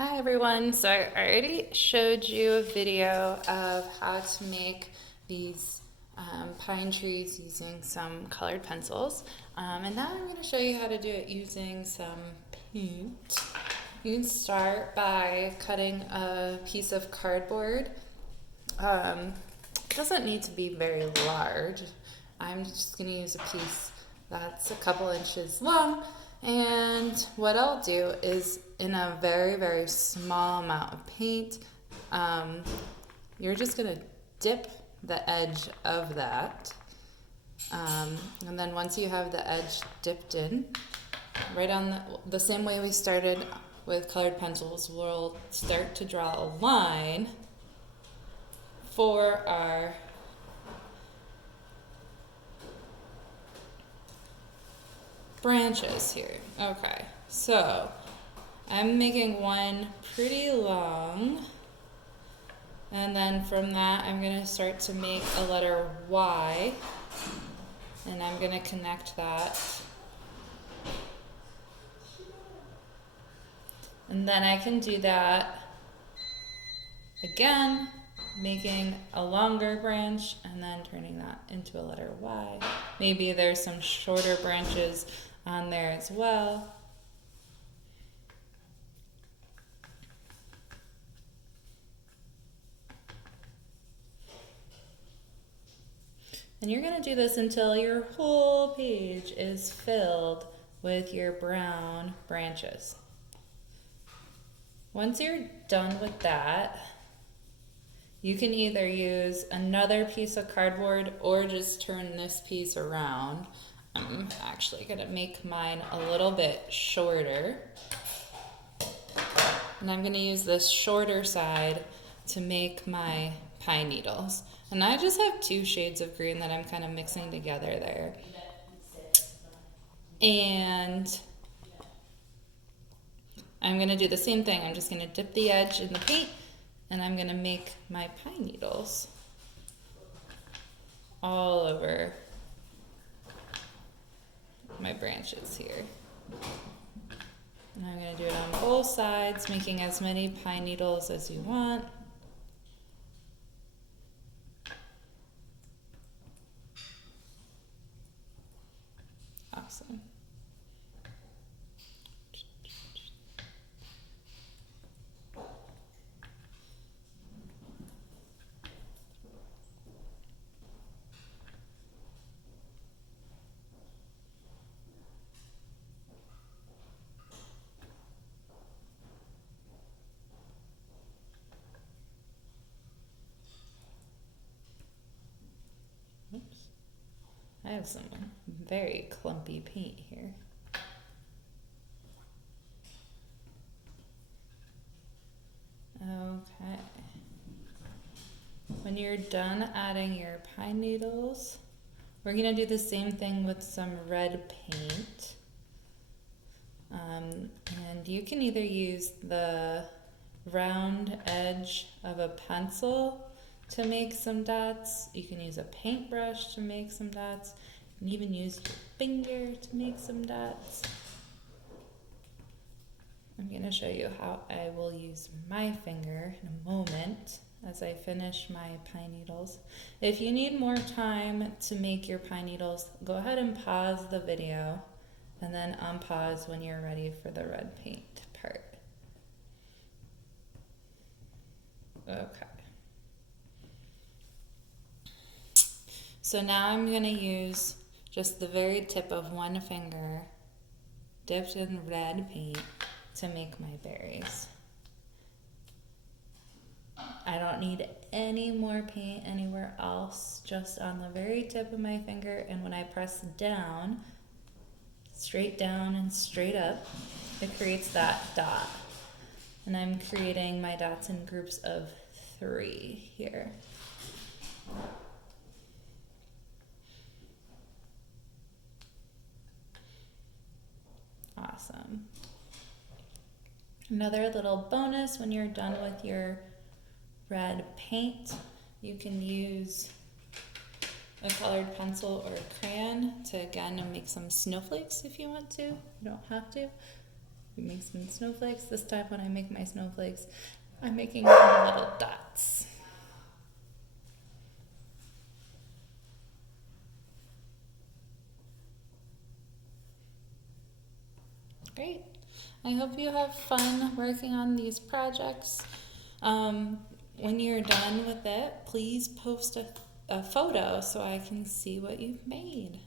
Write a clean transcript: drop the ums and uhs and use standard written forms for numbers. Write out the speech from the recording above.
Hi everyone. So I already showed you a video of how to make these pine trees using some colored pencils. And now I'm going to show you how to do it using some paint. You can start by cutting a piece of cardboard. It doesn't need to be very large. I'm just going to use a piece that's a couple inches long. And what I'll do is in a very, very small amount of paint, you're just going to dip the edge of that. And then once you have the edge dipped in, right on the same way we started with colored pencils, we'll start to draw a line for our branches here. Okay, so I'm making one pretty long, and then from that I'm going to start to make a letter Y, and I'm going to connect that. And then I can do that again, making a longer branch and then turning that into a letter Y. Maybe there's some shorter branches on there as well. And you're going to do this until your whole page is filled with your brown branches. Once you're done with that, you can either use another piece of cardboard or just turn this piece around. I'm actually going to make mine a little bit shorter. And I'm going to use this shorter side to make my pine needles. And I just have two shades of green that I'm kind of mixing together there. And I'm going to do the same thing. I'm just going to dip the edge in the paint and I'm going to make my pine needles all over my branches here. And I'm going to do it on both sides, making as many pine needles as you want. Awesome. Oops. I have some very clumpy paint here. Okay. When you're done adding your pine needles, we're going to do the same thing with some red paint. And you can either use the round edge of a pencil to make some dots. You can use a paintbrush to make some dots. You can even use your finger to make some dots. I'm going to show you how I will use my finger in a moment as I finish my pine needles. If you need more time to make your pine needles, go ahead and pause the video and then unpause when you're ready for the red paint part. Okay. So now I'm going to use just the very tip of one finger dipped in red paint to make my berries. I don't need any more paint anywhere else, just on the very tip of my finger, and when I press down, straight down and straight up, it creates that dot. And I'm creating my dots in groups of 3 here. Awesome. Another little bonus, when you're done with your red paint, you can use a colored pencil or a crayon to again make some snowflakes if you want to. You don't have to. We make some snowflakes. This time when I make my snowflakes, I'm making some little dots. Great. I hope you have fun working on these projects. When you're done with it, please post a photo so I can see what you've made.